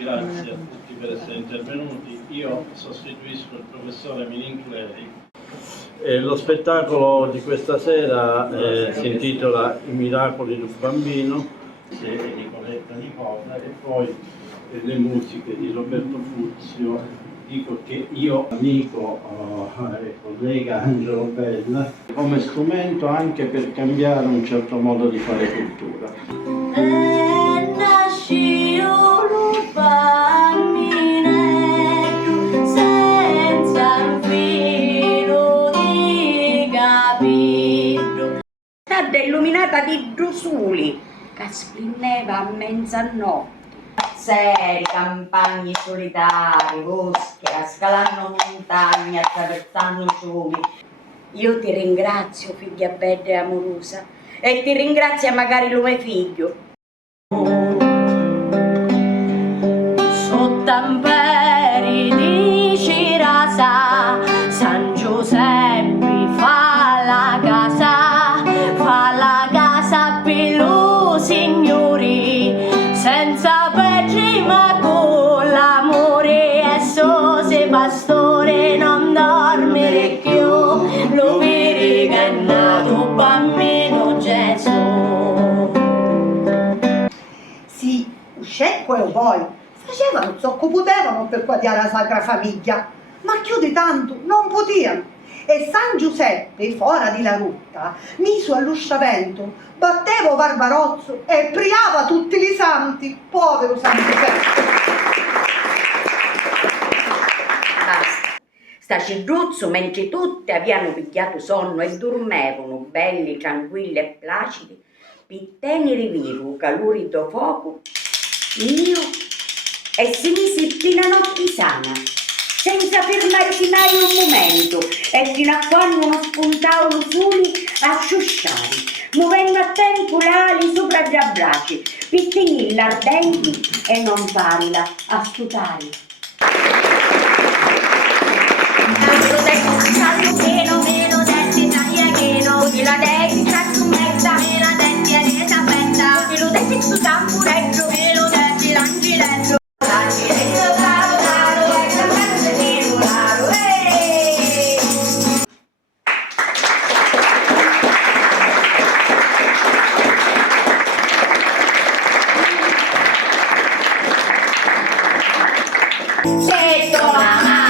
Grazie a tutti per essere intervenuti. Io sostituisco il professore Minincleri. Lo spettacolo di questa sera si intitola I miracoli del bambino, di Nicoletta Nicola, e poi le musiche di Roberto Fuzio. Dico che io, amico e collega Angelo Bella, come strumento anche per cambiare un certo modo di fare cultura. Illuminata di giusuli, che splendeva a mezzanotte. Seri, campagne solitari, boschi, scalando montagne, attraversando fiumi. Io ti ringrazio, figlia bella e amorosa, e ti ringrazia magari il mio figlio. Sottamperi di Cirasa, San Giuseppe fa la casa per lo signori, senza peggi ma con l'amore, e so se pastore non dormire più, lo vedi che è nato bambino Gesù. Sì, uscecco e poi facevano ciò che potevano per guardare la Sacra Famiglia, ma più di tanto non potevano. E San Giuseppe, fuori di la rotta, miso all'usciamento, batteva Barbarozzo e priava tutti i santi. Povero San Giuseppe! Basta. Sta Cirruzzo, mentre tutti avevano pigliato sonno e dormevano, belli, tranquilli e placidi, per tenere vivo calorido fuoco, io e si mise piena notte sana, senza fermarsi mai un momento, e fino a quando non spuntavano soli a sciusciare, muovendo a tempo le ali sopra gli abbracci, per tenerla ardenti e non farla astutare. La destra su mezza e la destra di sapetta, e lo destra su tamburetto, e lo destra l'angiletto. L'angiletto caro caro, e la mezza di volaro, Setto la mano.